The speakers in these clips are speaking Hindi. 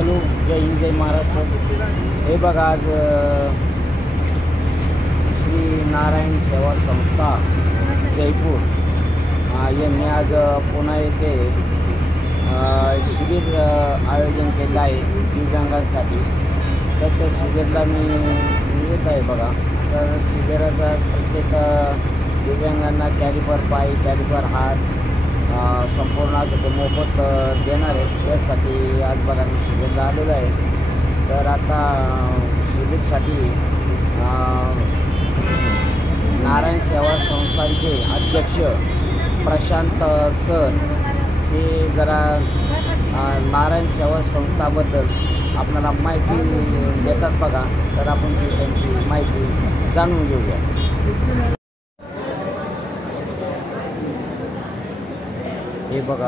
हॅलो, जय हिंद, जय महाराष्ट्र. हे बघा, आज श्री नारायण सेवा संस्था जयपूर यांनी आज पुन्हा येथे शिबिर आयोजन केलं आहे दिव्यांगांसाठी. तर त्या शिबिरला मी येत आहे बघा. तर शिबिराचा प्रत्येक दिव्यांगांना कॅलिपर पाय, कॅलिपर हात संपूर्ण असं ते मोफत देणार आहे. त्यासाठी आज बघा मी शिबिरला आलेलो आहे. तर आता शिबिरसाठी नारायण सेवा संस्थांचे अध्यक्ष प्रशांत सर हे जरा नारायण सेवा संस्थाबद्दल आपल्याला माहिती देतात बघा. तर आपण त्यांची माहिती जाणून घेऊया. हे बघा,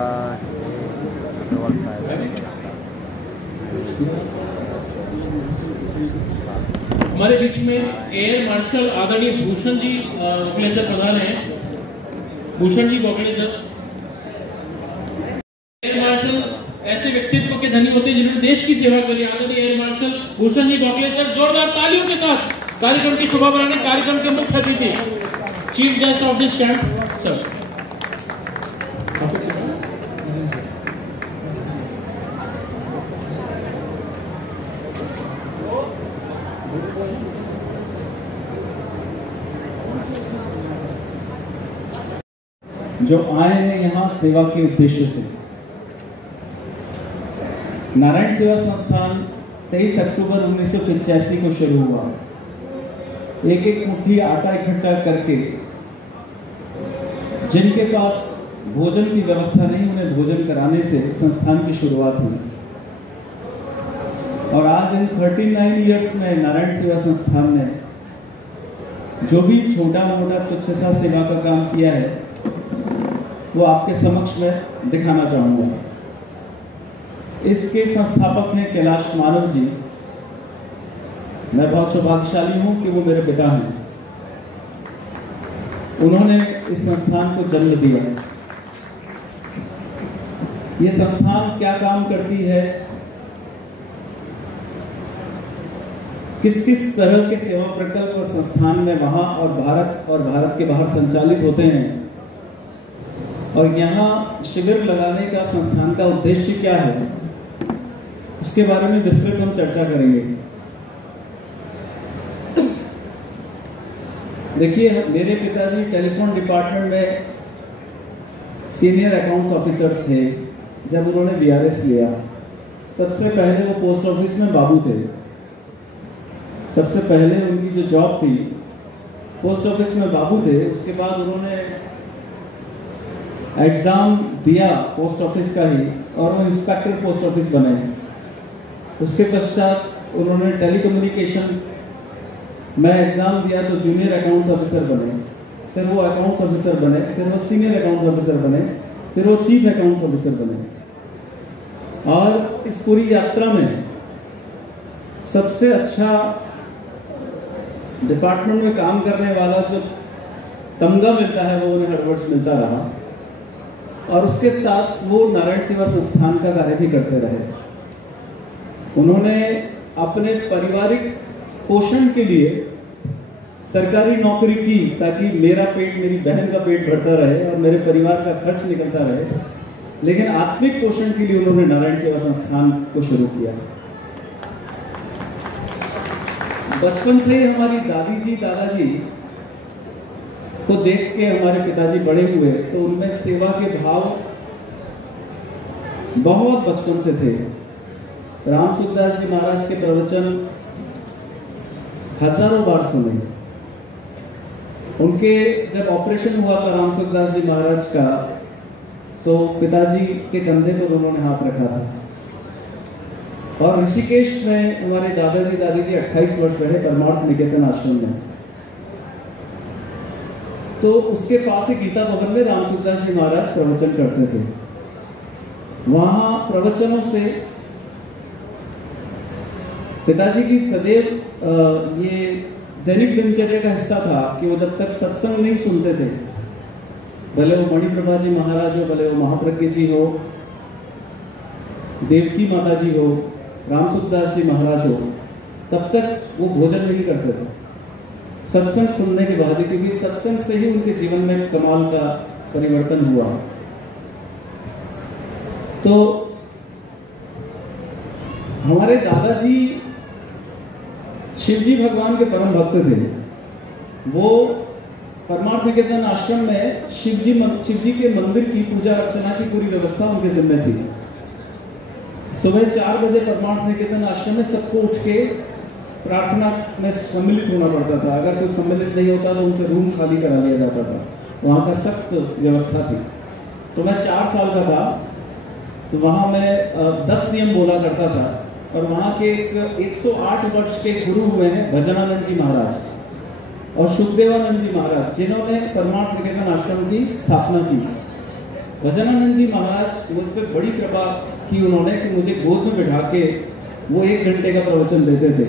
अग्रवाल साहेब हमारे बीच में एयर मार्शल आदरणीय भूषण जी गोखले सर प्रधान हैं. Bhushan ji Gokhale sir. Air marshal ऐसे व्यक्तित्व के धनी होते हैं जिन्होंने देश की सेवा करी. आदरणीय air marshal Bhushan ji Gokhale sir जोरदार तालियों के साथ कार्यक्रम की शोभा बढ़ाने कार्यक्रम के मुख्य अतिथि chief guest of this camp sir. जो आए हैं यहाँ सेवा के उद्देश्य से. नारायण सेवा संस्थान 23 अक्टूबर 1985 को शुरू हुआ. एक एक मुट्ठी आटा इकट्ठा करके जिनके पास भोजन की व्यवस्था नहीं उन्हें भोजन कराने से संस्थान की शुरुआत हुई. और आज इन 39 इयर्स में नारायण सेवा संस्थान ने जो भी छोटा मोटा तुच्छ सा सेवा का काम किया है वो आपके समक्ष में दिखाना चाहूंगा. इसके संस्थापक हैं कैलाश मानव जी. मैं बहुत सौभाग्यशाली हूं कि वो मेरे पिता हैं. उन्होंने इस संस्थान को जन्म दिया. ये संस्थान क्या काम करती है, किस किस तरह के सेवा प्रकल्प और संस्थान में वहां और भारत के बाहर संचालित होते हैं, और यहाँ शिविर लगाने का संस्थान का उद्देश्य क्या है, उसके बारे में विस्तृत हम चर्चा करेंगे. देखिए, मेरे पिताजी टेलीफोन डिपार्टमेंट में सीनियर अकाउंट्स ऑफिसर थे जब उन्होंने बीआरएस लिया. सबसे पहले वो पोस्ट ऑफिस में बाबू थे. सबसे पहले उनकी जो जॉब थी पोस्ट ऑफिस में बाबू थे. उसके बाद उन्होंने एग्जाम दिया पोस्ट ऑफिस का ही और वो इंस्पेक्टर पोस्ट ऑफिस बने. उसके पश्चात उन्होंने टेलीकम्युनिकेशन में एग्जाम दिया तो जूनियर अकाउंट्स ऑफिसर बने. फिर वो अकाउंट्स ऑफिसर बने, फिर वो सीनियर अकाउंट्स ऑफिसर बने, फिर वो चीफ अकाउंट्स ऑफिसर बने. और इस पूरी यात्रा में सबसे अच्छा डिपार्टमेंट में काम करने वाला जो तमगा मिलता है वो उन्हें हर वर्ष मिलता रहा. और उसके साथ वो नारायण सेवा संस्थान का कार्य भी करते रहे. उन्होंने अपने पारिवारिक पोषण के लिए सरकारी नौकरी की ताकि मेरा पेट, मेरी बहन का पेट भरता रहे और मेरे परिवार का खर्च निकलता रहे. लेकिन आत्मिक पोषण के लिए उन्होंने नारायण सेवा संस्थान को शुरू किया. बचपन से ही हमारी दादी जी, दादाजी को देख के हमारे पिताजी बड़े हुए तो उनमें सेवा के भाव बहुत बचपन से थे. राम सुखदास जी महाराज के प्रवचन हजारों बार सुने. उनके जब ऑपरेशन हुआ था राम सुखदास जी महाराज का तो पिताजी के कंधे पर उन्होंने हाथ रखा था. और ऋषिकेश में हमारे दादाजी दादी जी 28 वर्ष रहे परमार्थ निकेतन आश्रम में. तो उसके पास ही गीता भवन में राम सुखदास जी महाराज प्रवचन करते थे. वहां प्रवचनों से पिताजी की सदैव ये दैनिक दिनचर्या का हिस्सा था कि वो जब तक सत्संग नहीं सुनते थे, भले वो मणिप्रभा जी महाराज हो, भले वो महाप्रज्ञ जी हो, देवकी माता जी हो, रामसुखदास जी महाराज हो, तब तक वो भोजन नहीं करते थे। सत्संग सुनने के बाद, क्योंकि सत्संग से ही उनके जीवन में कमाल का परिवर्तन हुआ। तो हमारे दादाजी शिवजी भगवान के परम भक्त थे। वो परमार्थ निकेतन आश्रम में शिवजी के मंदिर की पूजा अर्चना की पूरी व्यवस्था उनके जिम्मे थी। सुबह 4 बजे परमार्थ निकेतन आश्रम में सबको उठ के प्रार्थना में सम्मिलित होना पड़ता था। अगर कोई सम्मिलित नहीं होता तो उनसे रूम खाली करा लिया जाता था। वहाँ का सख्त व्यवस्था थी। तो मैं 4 साल का था, तो वहाँ मैं 10 नियम बोला करता था। और वहाँ के एक 108 वर्ष के गुरु हुए हैं भजनानंद जी महाराज और सुखदेवानंद जी महाराज, जिन्होंने परमार्थ निकेतन आश्रम की स्थापना की। भजनानंद जी महाराज मुझ पर बड़ी कृपा की उन्होंने कि मुझे गोद में बिठा के वो 1 घंटे का प्रवचन देते थे।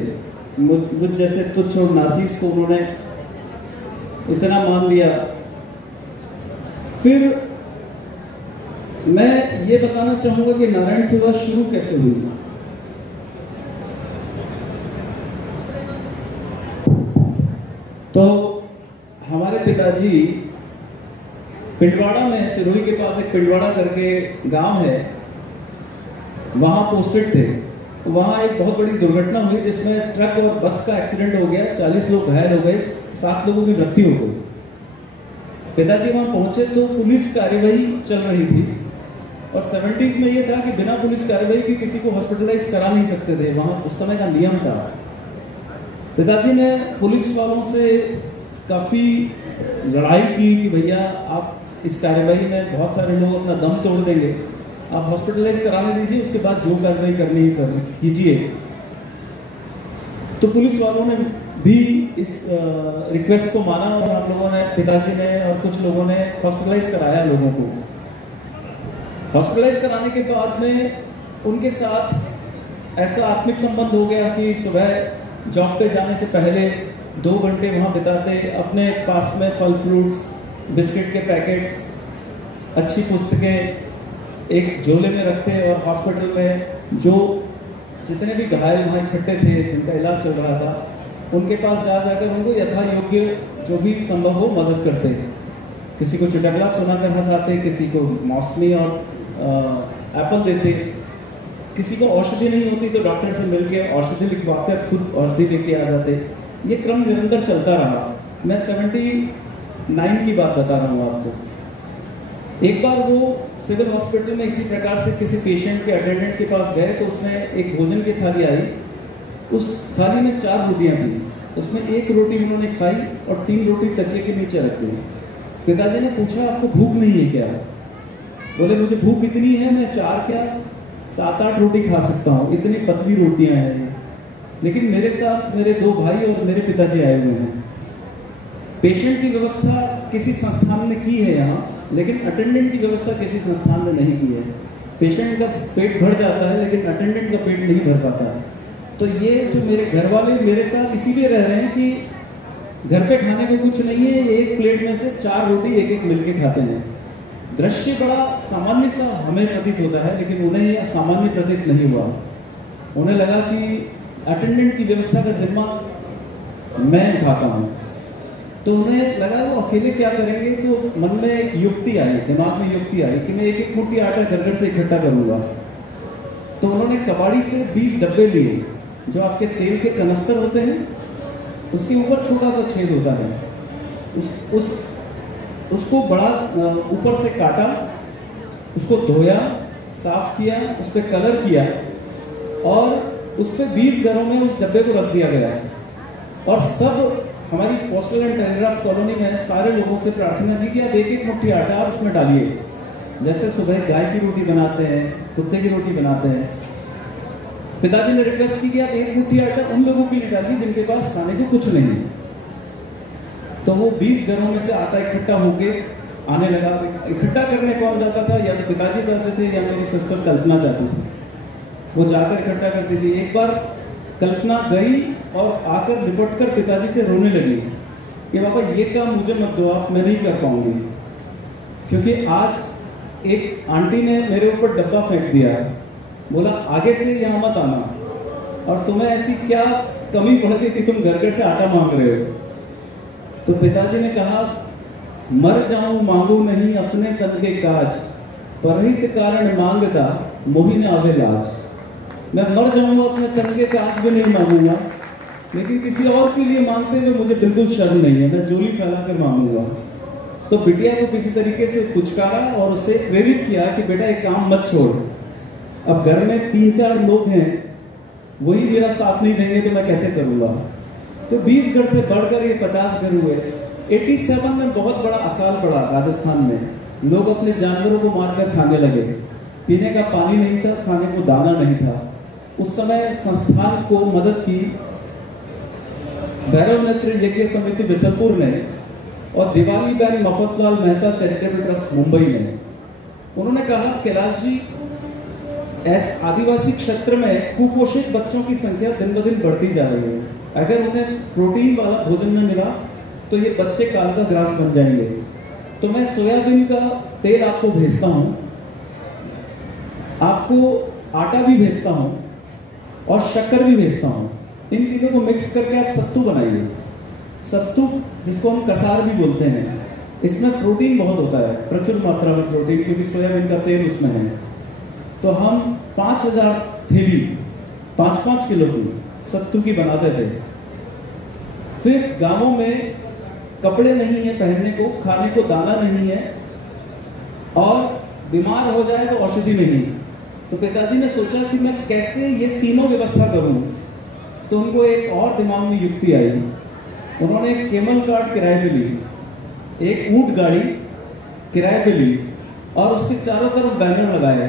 मुझ जैसे तुच्छ और नाचीज को उन्होंने इतना मान लिया। फिर मैं ये बताना चाहूंगा कि नारायण सेवा शुरू कैसे हुई। तो हमारे पिताजी पिंडवाड़ा में, सिरोही के पास एक पिंडवाड़ा करके गांव है, वहां पोस्टेड थे। वहां एक बहुत बड़ी दुर्घटना हुई जिसमें ट्रक और बस का एक्सीडेंट हो गया। 40 लोग घायल हो गए, 7 लोगों की मृत्यु हो गई। पिताजी वहां पहुंचे तो पुलिस कार्यवाही चल रही थी और 70s में ये था कि बिना पुलिस कार्यवाही के किसी को हॉस्पिटलाइज करा नहीं सकते थे। वहां उस समय का नियम था। पिताजी ने पुलिस वालों से काफी लड़ाई की कि भैया आप इस कार्यवाही में बहुत सारे लोग अपना दम तोड़ देंगे, आप हॉस्पिटलाइज कराने दीजिए, उसके बाद जो कार्रवाई करनी है कीजिए। तो पुलिस वालों ने भी इस रिक्वेस्ट को माना और हम लोगों ने, पिताजी ने और कुछ लोगों ने हॉस्पिटलाइज कराया लोगों को। हॉस्पिटलाइज कराने के बाद में उनके साथ ऐसा आत्मिक संबंध हो गया कि सुबह जॉब पे जाने से पहले 2 घंटे वहां बिताते, अपने पास में फल फ्रूट्स, बिस्किट के पैकेट्स, अच्छी पुस्तकें एक झोले में रखते और हॉस्पिटल में जो जितने भी घायल वहाँ इकट्ठे थे, जिनका इलाज चल रहा था, उनके पास जाकर उनको यथा योग्य जो भी संभव हो मदद करते। किसी को चुटकला सुनाकर हंसाते, किसी को मौसमी और एप्पल देते, किसी को औषधि नहीं होती तो डॉक्टर से मिलकर औषधि लिखवाकर खुद औषधि लेके आ जाते। ये क्रम निरंतर चलता रहा। मैं 79 की बात बता रहा हूँ आपको। एक बार वो सिविल हॉस्पिटल में इसी प्रकार से किसी पेशेंट के अटेंडेंट के पास गए तो उसमें एक भोजन की थाली आई। उस थाली में 4 रोटियां थी, उसमें 1 रोटी उन्होंने खाई और 3 रोटी तकिए के नीचे रख दी। पिताजी ने पूछा आपको भूख नहीं है क्या? बोले मुझे भूख इतनी है, मैं 4 क्या 7-8 रोटी खा सकता हूँ, इतनी पतली रोटियां हैं। लेकिन मेरे साथ मेरे 2 भाई और मेरे पिताजी आए हुए हैं। पेशेंट की व्यवस्था किसी संस्थान ने की है यहाँ, लेकिन अटेंडेंट की व्यवस्था किसी संस्थान ने नहीं की है। पेशेंट का पेट भर जाता है लेकिन अटेंडेंट का पेट नहीं भर पाता है। तो ये जो मेरे घर वाले मेरे साथ इसीलिए रह रहे हैं कि घर पे खाने को कुछ नहीं है, एक प्लेट में से 4 रोटी एक मिलके खाते हैं। दृश्य बड़ा सामान्य सा हमें प्रतीत होता है, लेकिन उन्हें ये सामान्य प्रतीत नहीं हुआ। उन्हें लगा कि अटेंडेंट की व्यवस्था का जिम्मा मैं उठाता हूँ। तो उन्हें लगा वो अकेले क्या करेंगे, तो मन में एक युक्ति आई, दिमाग में युक्ति आई कि मैं 1-1 मुट्ठी आटा घर से इकट्ठा करूंगा। तो उन्होंने कबाड़ी से 20 डब्बे लिए, जो आपके तेल के कनस्तर होते हैं, उसके ऊपर छोटा सा छेद होता है। उसको बड़ा ऊपर से काटा, उसको धोया, साफ किया, उस पर कलर किया और उस पर 20 घरों में उस डब्बे को रख दिया गया है। और सब हमारी पोस्टल एंड टेलीग्राफ कॉलोनी में सारे लोगों से प्रार्थना की कि आप 1-1 मुट्ठी आटा आप उसमें डालिए। जैसे सुबह गाय की रोटी बनाते हैं, कुत्ते की रोटी बनाते हैं। पिताजी ने रिक्वेस्ट की कि आप 1 मुट्ठी आटा उन लोगों के लिए डालिए जिनके पास खाने को कुछ नहीं है। तो वो 20 घरों में से आटा इकट्ठा होके आने लगा। इकट्ठा करने कौन जाता था? या तो पिताजी करते थे या मेरी सिस्टर कल्पना जाती थी। वो जाकर इकट्ठा करती थी। एक बार कल्पना गई और आकर लिपट कर पिताजी से रोने लगी कि बाबा ये काम मुझे मत दो, आप, मैं नहीं कर पाऊंगी। क्योंकि आज एक आंटी ने मेरे ऊपर डब्बा फेंक दिया, बोला आगे से यहाँ मत आना, और तुम्हें ऐसी क्या कमी पड़ गई कि तुम घर घर से आटा मांग रहे हो? तो पिताजी ने कहा, मर जाऊं मांगू नहीं अपने तन के काज, परहित कारण मांगता मोहि न आवे लाज। मैं मर जाऊंगा अपने तन के काज भी नहीं मांगूंगा, लेकिन किसी और के लिए मांगते हुए मुझे बिल्कुल शर्म नहीं है, मैं झोली फैला कर मांगूंगा। तो बिटिया को किसी तरीके से पुचकारा और उसे प्रेरित किया कि बेटा एक काम मत छोड़, अब घर में 3-4 लोग हैं, वही मेरा साथ नहीं देंगे तो मैं कैसे करूंगा। तो 20 घर से बढ़कर ये 50 घर हुए। 87 में बहुत बड़ा अकाल पड़ा राजस्थान में, लोग अपने जानवरों को मारकर खाने लगे, पीने का पानी नहीं था, खाने को दाना नहीं था। उस समय संस्थान को मदद की भैरव नेत्र यज्ञ समिति बिसरपुर ने और Diwali ban Mafatlal Mehta charitable trust Mumbai ने। उन्होंने कहा, कैलाश जी, आदिवासी क्षेत्र में कुपोषित बच्चों की संख्या दिन ब दिन बढ़ती जा रही है, अगर उन्हें प्रोटीन वाला भोजन न मिला तो ये बच्चे काल का ग्रास बन जाएंगे। तो मैं सोयाबीन का तेल आपको भेजता हूं, आपको आटा भी भेजता हूं और शक्कर भी भेजता हूं। इन तीनों को मिक्स करके आप सत्तू बनाइए। सत्तू जिसको हम कसार भी बोलते हैं, इसमें प्रोटीन बहुत होता है, प्रचुर मात्रा में प्रोटीन, क्योंकि सोयाबीन का तेल उसमें है। तो हम 5000 थैली 5-5 किलो की सत्तू की बनाते थे। फिर गांवों में कपड़े नहीं है पहनने को, खाने को दाना नहीं है, और बीमार हो जाए तो औषधि नहीं। तो पिताजी ने सोचा कि मैं कैसे ये तीनों व्यवस्था करूं। तो उनको एक और दिमाग में युक्ति आई। उन्होंने एक केमल कार्ट किराए पे ली, एक ऊंट गाड़ी किराए पे ली, और उसके चारों तरफ बैनर लगाए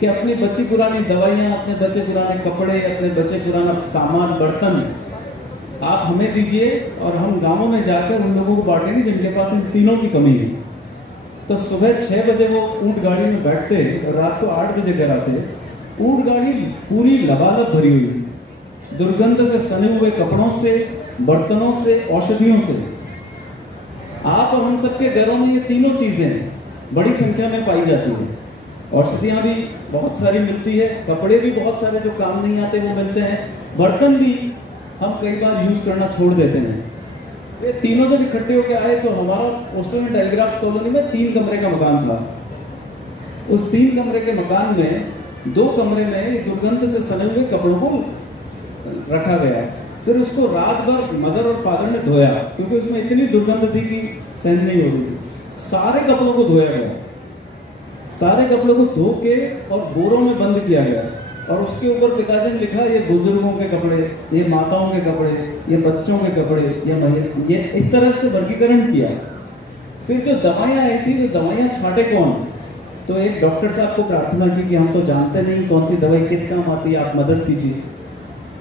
कि अपनी बची पुरानी दवाइयां, अपने बचे पुराने कपड़े, अपने बचे पुराना सामान, बर्तन आप हमें दीजिए और हम गांवों में जाकर उन लोगों को बांटेंगे जिनके पास इन तीनों की कमी है। तो सुबह 6 बजे वो ऊंट गाड़ी में बैठते और रात को 8 बजे घर आते। ऊंट गाड़ी पूरी लबालब भरी हुई, दुर्गंध से सने हुए कपड़ों से, बर्तनों से, औषधियों से। आप और हम सबके घरों में ये तीनों चीजें बड़ी संख्या में पाई जाती है। औषधियां भी बहुत सारी मिलती है, कपड़े भी बहुत सारे जो काम नहीं आते वो मिलते हैं, बर्तन भी हम कई बार यूज करना छोड़ देते हैं। ये तीनों जब इकट्ठे होकर आए तो हमारा पोस्टर में टेलीग्राफ कॉलोनी में 3 कमरे का मकान था। उस 3 कमरे के मकान में 2 कमरे में दुर्गंध से सने हुए कपड़ों को रखा गया। फिर उसको रात भर मदर और फादर ने धोया, क्योंकि उसमें इतनी दुर्गंध थी कि सहन नहीं हो रही। सारे कपड़ों को धोया गया, सारे कपड़ों को धो के और बोरों में बंद किया गया, और उसके ऊपर पिताजी ने लिखा, ये बुजुर्गों के कपड़े, ये माताओं के कपड़े, ये बच्चों के कपड़े, ये इस तरह से वर्गीकरण किया। फिर जो दवाइयां आई थी, तो दवाइयां छांटे कौन? तो एक डॉक्टर साहब को प्रार्थना की कि हम तो जानते नहीं कौन सी दवाई किस काम आती है, आप मदद कीजिए।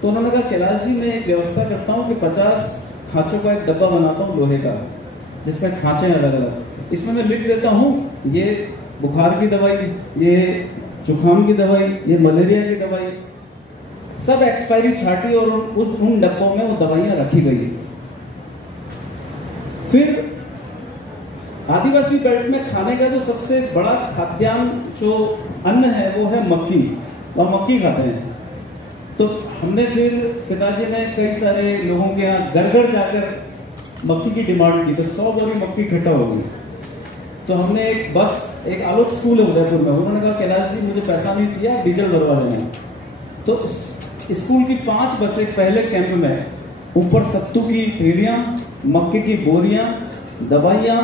तो उन्होंने कहा, कैलाश जी, मैं एक व्यवस्था करता हूँ कि 50 खांचों का एक डब्बा बनाता हूँ लोहे का, जिसमें खांचे अलग अलग, इसमें मैं लिख देता हूँ ये बुखार की दवाई, ये जुकाम की दवाई, ये मलेरिया की दवाई, सब एक्सपायरी छाटी और उन डब्बों में वो दवाइयां रखी गई। फिर आदिवासी बेल्ट में खाने का जो सबसे बड़ा खाद्यान्न जो अन्न है वो है मक्की, और मक्की खाते हैं। तो हमने फिर पिताजी ने कई सारे लोगों के यहाँ घर घर जाकर मक्की की डिमांड की, तो 100 बोरी मक्की इकट्ठा हो गई। तो हमने एक बस, एक आलोक स्कूल है उदयपुर में, उन्होंने कहा, कैलाश जी मुझे पैसा नहीं चाहिए, आप डीजल भरवा देना। तो स्कूल की 5 बसें पहले कैंप में, ऊपर सत्तू की थैलियां, मक्के की बोरियां, दवाइयां,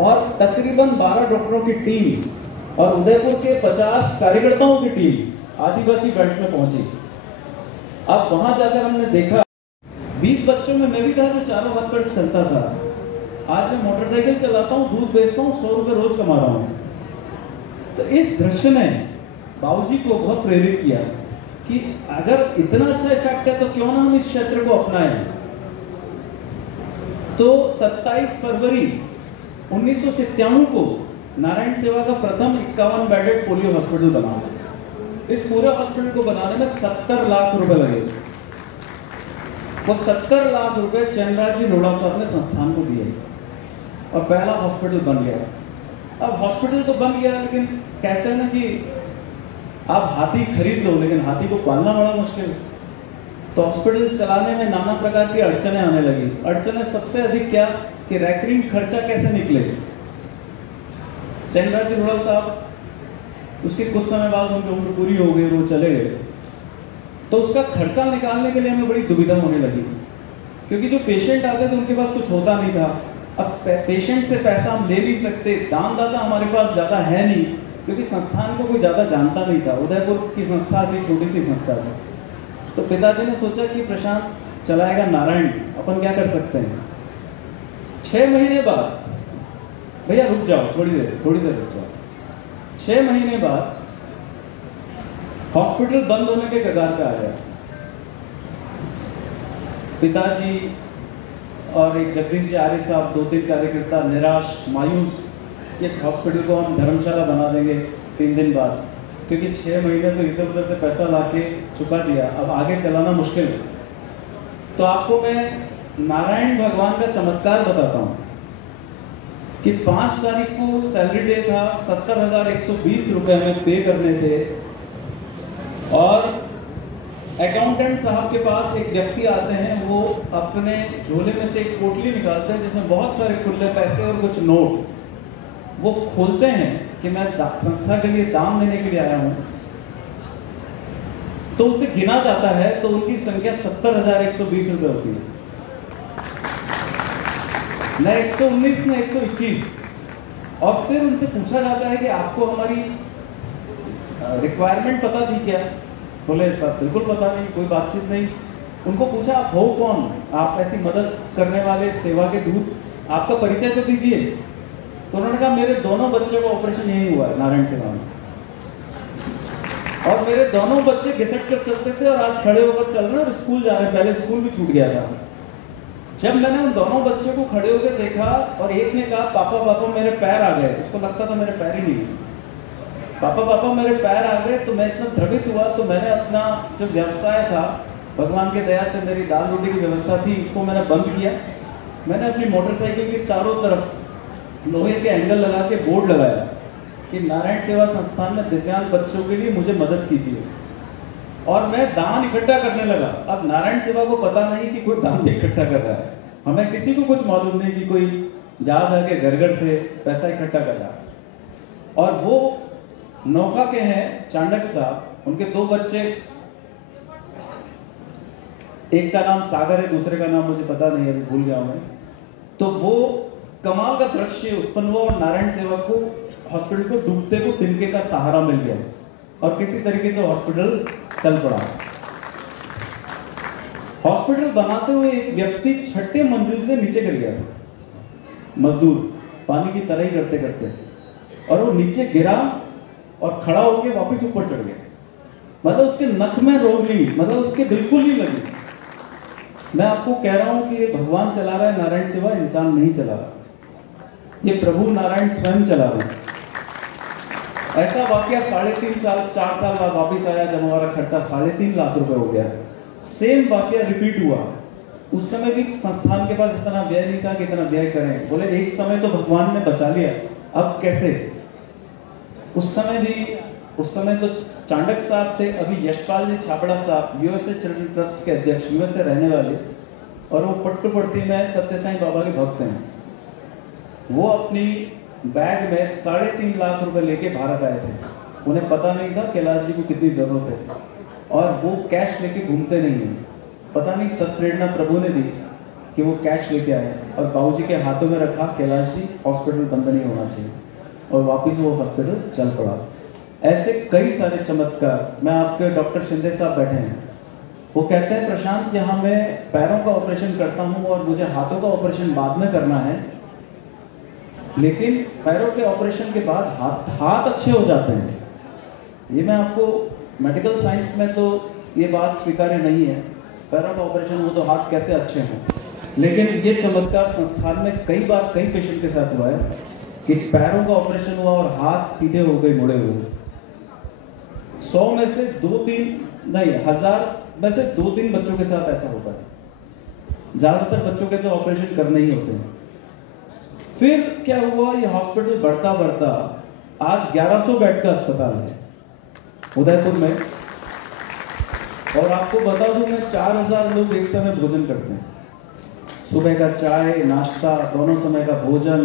और तकरीबन 12 डॉक्टरों की टीम और उदयपुर के 50 कार्यकर्ताओं की टीम आदिवासी बेल्ट में पहुंची। अब वहां जाकर हमने देखा 20 बच्चों में मैं भी था जो चारों हाथ पर चलता था। आज मैं मोटरसाइकिल चलाता हूँ, दूध बेचता हूँ, 100 रुपये रोज कमा रहा हूँ। तो इस दृश्य ने बाबूजी को बहुत प्रेरित किया कि अगर इतना अच्छा इफेक्ट है तो क्यों ना हम इस क्षेत्र को अपनाएं। तो 27 फरवरी 1997 को नारायण सेवा का प्रथम 51 बेडेड पोलियो हॉस्पिटल बना। इस पूरे हॉस्पिटल को बनाने में 70 लाख रुपए लगे। वो 70 लाख रुपए चंद्रराज जी लोढ़ा साहब ने संस्थान को दिए और पहला हॉस्पिटल बन गया। अब हॉस्पिटल तो बन गया, लेकिन कहते हैं ना कि आप हाथी खरीद लो लेकिन हाथी को पालना बड़ा मुश्किल है। तो हॉस्पिटल चलाने में नाना प्रकार की अड़चने आने लगी। अड़चने सबसे अधिक क्या कि रैकरिंग खर्चा कैसे निकले। चंद्राजी रोड़ा साहब उसके कुछ समय बाद उनकी उम्र पूरी हो गई, वो चले गए, तो उसका खर्चा निकालने के लिए हमें बड़ी दुविधा होने लगी, क्योंकि जो पेशेंट आते थे उनके पास कुछ होता नहीं था। अब पेशेंट से पैसा हम ले नहीं सकते, दानदाता हमारे पास ज़्यादा है नहीं, क्योंकि संस्थान को कोई ज़्यादा जानता नहीं था। उदयपुर की संस्था थी, छोटी सी संस्था थी। तो पिताजी ने सोचा कि प्रशांत चलाएगा नारायण, अपन क्या कर सकते हैं। 6 महीने बाद, भैया रुक जाओ थोड़ी देर रुक जाओ, 6 महीने बाद हॉस्पिटल बंद होने के कगार पे आ गया। पिताजी और एक जगदीश जी आर्य साहब, 2-3 कार्यकर्ता निराश मायूस, इस हॉस्पिटल को हम धर्मशाला बना देंगे 3 दिन बाद, क्योंकि 6 महीने तो इधर उधर से पैसा लाके चुका दिया, अब आगे चलाना मुश्किल है। तो आपको मैं नारायण भगवान का चमत्कार बताता हूँ कि 5 तारीख को सैलरी डे था, 70,120 रुपये हमें पे करने थे, और अकाउंटेंट साहब के पास एक व्यक्ति आते हैं, वो अपने झोले में से एक पोटली निकालते हैं जिसमें बहुत सारे खुले पैसे और कुछ नोट, वो खोलते हैं कि मैं संस्था के लिए दान देने के लिए आया हूं, तो उसे गिना जाता है तो उनकी संख्या 70,120 रुपये होती है, न 119 न 121। और फिर उनसे पूछा जाता है कि आपको हमारी रिक्वायरमेंट पता थी क्या? बोले साहब बिल्कुल पता नहीं, कोई बातचीत नहीं। उनको पूछा आप हो कौन, आप ऐसी मदद करने वाले सेवा के दूत, आपका परिचय तो दीजिए। तो उन्होंने कहा मेरे दोनों बच्चों का ऑपरेशन यही हुआ है नारायण सेवा में, और मेरे दोनों बच्चे घिसट कर चलते थे और आज खड़े होकर चल रहे हैं और स्कूल जा रहे हैं, पहले स्कूल भी छूट गया था। जब मैंने उन दोनों बच्चों को खड़े होकर देखा और एक ने कहा पापा पापा मेरे पैर आ गए, उसको लगता था मेरे पैर ही नहीं, पापा पापा मेरे पैर आ गए, तो मैं इतना द्रवित हुआ। तो मैंने अपना जो व्यवसाय था, भगवान की दया से मेरी दाल रोटी की व्यवस्था थी, उसको मैंने बंद किया। मैंने अपनी मोटरसाइकिल के चारों तरफ लोहे के एंगल लगा के बोर्ड लगाया कि नारायण सेवा संस्थान में दिव्यांग बच्चों के लिए मुझे मदद कीजिए, और मैं दान इकट्ठा करने लगा। अब नारायण सेवा को पता नहीं कि कोई दान इकट्ठा कर रहा है, हमें किसी को कुछ मालूम नहीं कि कोई जा के घर घर से पैसा इकट्ठा कर रहा है। और वो नौका के हैं चांडक साहब, उनके 2 बच्चे, एक का नाम सागर है, दूसरे का नाम मुझे पता नहीं है, अभी भूल गया मैं। तो वो कमाल का दृश्य उत्पन्न हुआ और नारायण सेवा को, हॉस्पिटल को डूबते को तिनके का सहारा मिल गया और किसी तरीके से हॉस्पिटल चल पड़ा। हॉस्पिटल बनाते हुए एक व्यक्ति 6ठे मंजिल से नीचे गिर गया, मजदूर पानी की तरह ही करते करते, और वो नीचे गिरा और खड़ा होकर वापस ऊपर चढ़ गया। मतलब उसके नख में रोग नहीं, मतलब उसके बिल्कुल नहीं लगी। मैं आपको कह रहा हूं कि ये भगवान चला रहा है नारायण सेवा, इंसान नहीं चला रहा, ये प्रभु नारायण स्वयं चला रहा है। ऐसा वाकया 3.5 साल 4 साल बाद वापिस आया, जब हमारा खर्चा 3.5 लाख रुपए हो गया। सेम वाकया रिपीट हुआ। उस समय भी संस्थान के पास इतना व्यय नहीं था कि इतना व्यय करें। बोले एक समय तो भगवान ने बचा लिया, अब कैसे? उस समय तो चांडक साहब थे, अभी यशपाल जी छापड़ा साहब यूएसए चिल्ड्रन ट्रस्ट के अध्यक्ष, यूएसए रहने वाले, और वो पट्टुपट्टी में सत्य साईं बाबा के भक्त हैं। वो अपनी बैग में 3.5 लाख रुपए लेके भारत आए थे। उन्हें पता नहीं था कैलाश जी को कितनी जरूरत है, और वो कैश लेके घूमते नहीं है। पता नहीं सत्प्रेरणा प्रभु ने दी कि वो कैश लेके आए और बाबूजी के हाथों में रखा, कैलाश जी हॉस्पिटल बंद नहीं होना चाहिए, और वापिस वो हॉस्पिटल चल पड़ा। ऐसे कई सारे चमत्कार। मैं आपके डॉक्टर शिंदे साहब बैठे हैं, वो कहते हैं प्रशांत यहाँ मैं पैरों का ऑपरेशन करता हूँ और मुझे हाथों का ऑपरेशन बाद में करना है, लेकिन पैरों के ऑपरेशन के बाद हाथ अच्छे हो जाते हैं। ये मैं आपको, मेडिकल साइंस में तो ये बात स्वीकार्य नहीं है, पैरों का ऑपरेशन हो तो हाथ कैसे अच्छे हों, लेकिन ये चमत्कार संस्थान में कई बार कई पेशेंट के साथ हुआ है कि पैरों का ऑपरेशन हुआ और हाथ सीधे हो गए, मुड़े हुए। 100 में से 2-3 नहीं, 1000 में से 2-3 बच्चों के साथ ऐसा होता है। ज्यादातर बच्चों के तो ऑपरेशन करने ही होते हैं। फिर क्या हुआ, ये हॉस्पिटल बढ़ता बढ़ता आज 1100 बेड का अस्पताल है। उदयपुर में। और आपको बता दूं मैं 4000 लोग एक समय भोजन करते हैं। सुबह का चाय नाश्ता, दोनों समय का भोजन,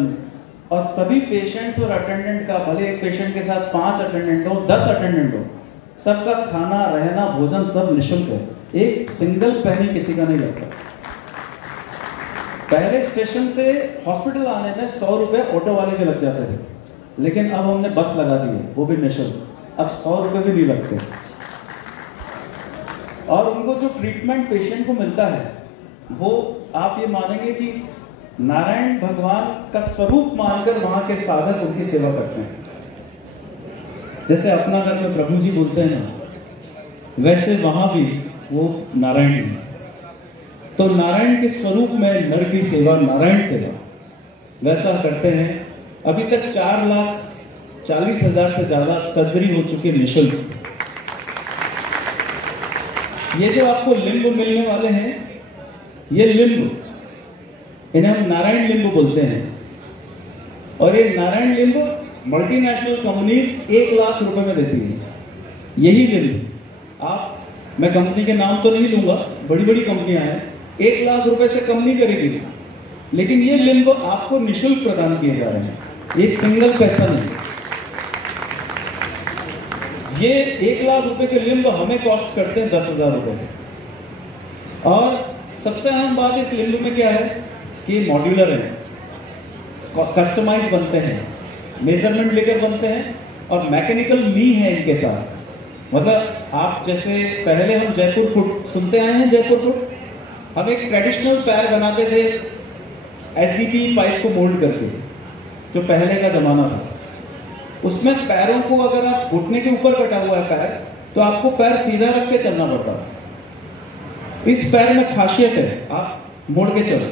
और सभी पेशेंट्स और अटेंडेंट का, भले एक पेशेंट के साथ 5 अटेंडेंट हो, 10 अटेंडेंट हो, सबका खाना रहना भोजन सब निःशुल्क है। एक सिंगल पैनी किसी का नहीं लगता। पहले स्टेशन से हॉस्पिटल आने में 100 रुपए ऑटो वाले के लग जाते थे, लेकिन अब हमने बस लगा दी है, वो भी निःशुल्क। अब 100 रुपए भी नहीं लगते। और उनको जो ट्रीटमेंट पेशेंट को मिलता है वो आप ये मानेंगे कि नारायण भगवान का स्वरूप मानकर वहां के साधक उनकी सेवा करते हैं। जैसे अपना घर में प्रभु जी बोलते हैं ना, वैसे वहां भी वो नारायण है। तो नारायण के स्वरूप में नर की सेवा, नारायण सेवा, वैसा करते हैं। अभी तक 4,40,000 से ज्यादा सर्जरी हो चुकी है निःशुल्क। ये जो आपको लिंब मिलने वाले हैं, ये लिंब, इन्हें हम नारायण लिंब बोलते हैं। और ये Narayan limb multinational companies 1 lakh रुपए में देती है। यही लिंब आप, मैं कंपनी के नाम तो नहीं लूंगा, बड़ी बड़ी कंपनियां हैं, 1 लाख रुपए से कम नहीं करेगी, लेकिन ये लिंब आपको निःशुल्क प्रदान किए जा रहे हैं, एक सिंगल पैसा नहीं। ये 1 लाख रुपए के लिंब हमें कॉस्ट करते हैं 10,000 रुपए। और सबसे अहम बात इस लिंब में क्या है कि मॉड्यूलर है, कस्टमाइज बनते हैं, मेजरमेंट लेकर बनते हैं, और मैकेनिकल नी है इनके साथ। मतलब आप जैसे पहले हम जयपुर फुट सुनते आए हैं, जयपुर फुट, हम एक ट्रेडिशनल पैर बनाते थे एचडीपी पाइप को मोल्ड करके, जो पहले का जमाना था। उसमें पैरों को अगर आप घुटने के ऊपर कटा हुआ है पैर, तो आपको पैर सीधा रख के चलना पड़ता है। इस पैर में खासियत है, आप मोड़ के चलो,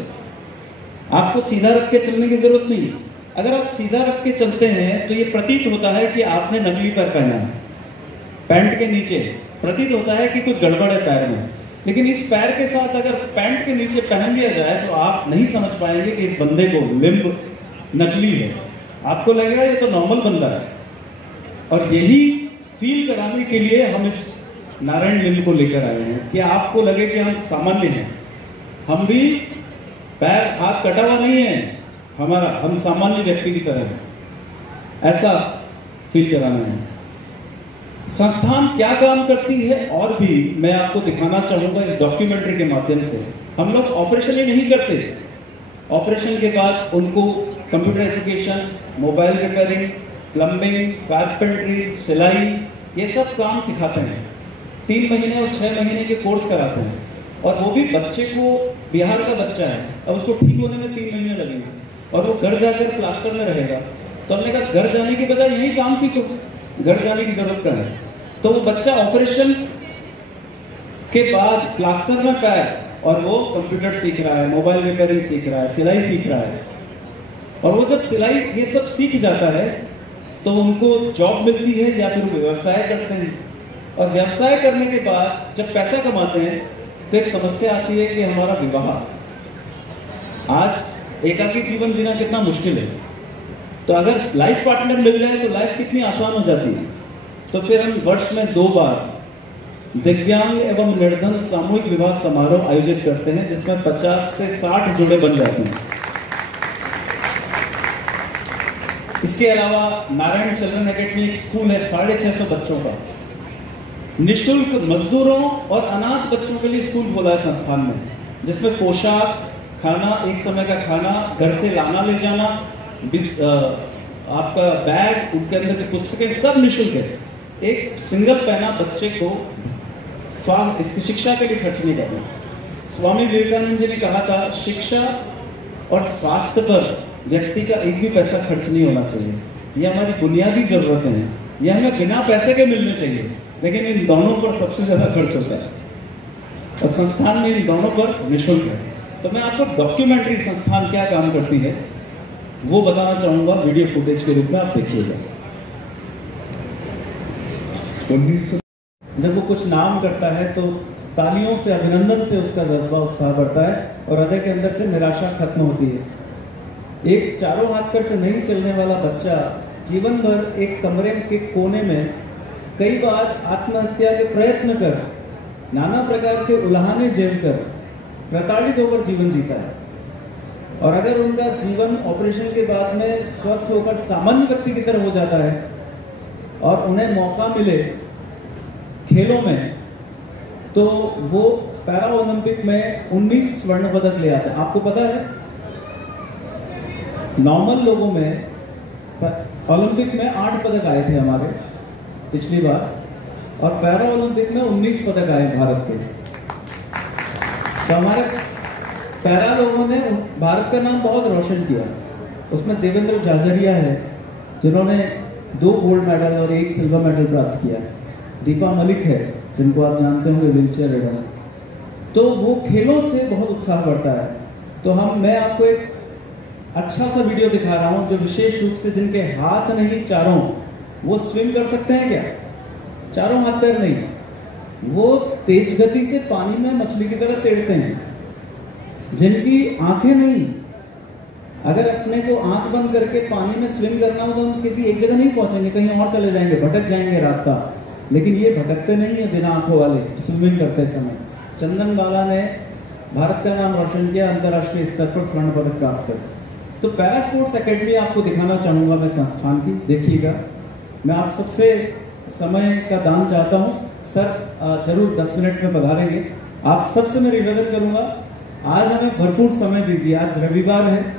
आपको सीधा रख के चलने की जरूरत नहीं। अगर आप सीधा रख के चलते हैं तो ये प्रतीत होता है कि आपने नकली पैर पहना है। पैंट के नीचे प्रतीत होता है कि कुछ गड़बड़ है पैर में, लेकिन इस पैर के साथ अगर पैंट के नीचे पहन लिया जाए तो आप नहीं समझ पाएंगे कि इस बंदे को लिंब नकली है। आपको लगेगा ये तो नॉर्मल बंदा है। और यही फील कराने के लिए हम इस नारायण लिंब को लेकर आए हैं कि आपको लगे कि हम सामान्य हैं, हम भी पैर हाथ कटा हुआ नहीं है हमारा, हम सामान्य व्यक्ति की तरह हैं, ऐसा फील कराना है। संस्थान क्या काम करती है और भी मैं आपको दिखाना चाहूंगा इस डॉक्यूमेंट्री के माध्यम से। हम लोग ऑपरेशन ही नहीं करते, ऑपरेशन के बाद उनको computer education, mobile repairing, plumbing, carpentry, सिलाई, ये सब काम सिखाते हैं। 3 महीने और 6 महीने के कोर्स कराते हैं। और वो भी बच्चे को, बिहार का बच्चा है, अब उसको ठीक होने में 3 महीने लगेंगे, और वो घर जाकर प्लास्टर में रहेगा। तो हमने कहा घर जाने की बजाय यही काम सीखो, घर जाने की जरूरत क्या है। तो वो बच्चा ऑपरेशन के बाद प्लास्टर में पैर, और वो कंप्यूटर सीख रहा है, मोबाइल रिपेयरिंग सीख रहा है, सिलाई सीख रहा है। और वो जब सिलाई ये सब सीख जाता है तो उनको जॉब मिलती है या फिर व्यवसाय करते हैं। और व्यवसाय करने के बाद जब पैसा कमाते हैं तो एक समस्या आती है कि हमारा विवाह, आज एकाकी जीवन जीना कितना मुश्किल है, तो अगर लाइफ पार्टनर मिल जाए तो लाइफ कितनी आसान हो जाती है। तो फिर हम वर्ष में 2 बार दिव्यांग एवं निर्धन सामूहिक विवाह समारोह आयोजित करते हैं, जिसमें 50 से 60 जोड़े बन जाते हैं। इसके अलावा नारायण चिल्ड्रन एकेडमी एक स्कूल है 650 बच्चों का, निःशुल्क मजदूरों और अनाथ बच्चों के लिए स्कूल खोला है संस्थान में, जिसमें पोशाक, खाना, एक समय का खाना, घर से लाना ले जाना, आपका बैग, उनके अंदर की पुस्तकें, सब निःशुल्क है। एक सिंगल पैना बच्चे को इसकी शिक्षा के लिए खर्च नहीं करना। स्वामी विवेकानंद जी ने कहा था, शिक्षा और स्वास्थ्य पर व्यक्ति का एक भी पैसा खर्च नहीं होना चाहिए। ये हमारी बुनियादी जरूरतें हैं, ये हमें बिना पैसे के मिलने चाहिए, लेकिन इन दोनों पर सबसे ज्यादा खर्च होता है, और संस्थान में इन दोनों पर निःशुल्क है। तो मैं आपको डॉक्यूमेंट्री संस्थान क्या काम करती है वो बताना चाहूंगा, वीडियो फुटेज के रूप में आप देखिएगा। जब वो कुछ नाम करता है तो तालियों से, अभिनंदन से उसका जज्बा, उत्साह बढ़ता है और हृदय के अंदर से निराशा खत्म होती है। एक चारों हाथ पैर से नहीं चलने वाला बच्चा जीवन भर एक कमरे के कोने में कई बार आत्महत्या के प्रयत्न कर, नाना प्रकार के उल्हाने झेल कर प्रताड़ित होकर जीवन जीता है। और अगर उनका जीवन ऑपरेशन के बाद में स्वस्थ होकर सामान्य व्यक्ति की तरह हो जाता है और उन्हें मौका मिले खेलों में, तो वो पैरा ओलंपिक में 19 स्वर्ण पदक ले आते हैं। आपको पता है, नॉर्मल लोगों में ओलंपिक में 8 पदक आए थे हमारे पिछली बार, और पैरा ओलंपिक में 19 पदक आए भारत के। तो हमारे पैरा लोगों ने भारत का नाम बहुत रोशन किया। उसमें देवेंद्र झाझरिया है जिन्होंने 2 गोल्ड मेडल और 1 सिल्वर मेडल प्राप्त किया। दीपा मलिक है जिनको आप जानते होंगे, व्हीलचेयर रेडर। तो वो खेलों से बहुत उत्साह बढ़ता है। तो मैं आपको एक अच्छा सा वीडियो दिखा रहा हूं, जो विशेष रूप से जिनके हाथ नहीं चारों, वो स्विम कर सकते हैं क्या? चारों हाथ पैर नहीं, वो तेज गति से पानी में मछली की तरह तैरते हैं। जिनकी आंखें नहीं, अगर अपने को आंख बंद करके पानी में स्विम करना हो तो हम किसी एक जगह नहीं पहुंचेंगे, कहीं और चले जाएंगे, भटक जाएंगे रास्ता। लेकिन ये भटकते नहीं है बिना आंखों वाले, स्विमिंग करते समय। चंदन बाला ने भारत का नाम रोशन किया अंतर्राष्ट्रीय स्तर पर स्वर्ण पदक प्राप्त कर। तो पैरा स्पोर्ट्स एकेडमी आपको दिखाना चाहूंगा मैं संस्थान की, देखिएगा। मैं आप सबसे समय का दान चाहता हूं। सर जरूर 10 मिनट में पधारेंगे। आप सबसे मैं निवेदन करूंगा, आज हमें भरपूर समय दीजिए। आज रविवार है।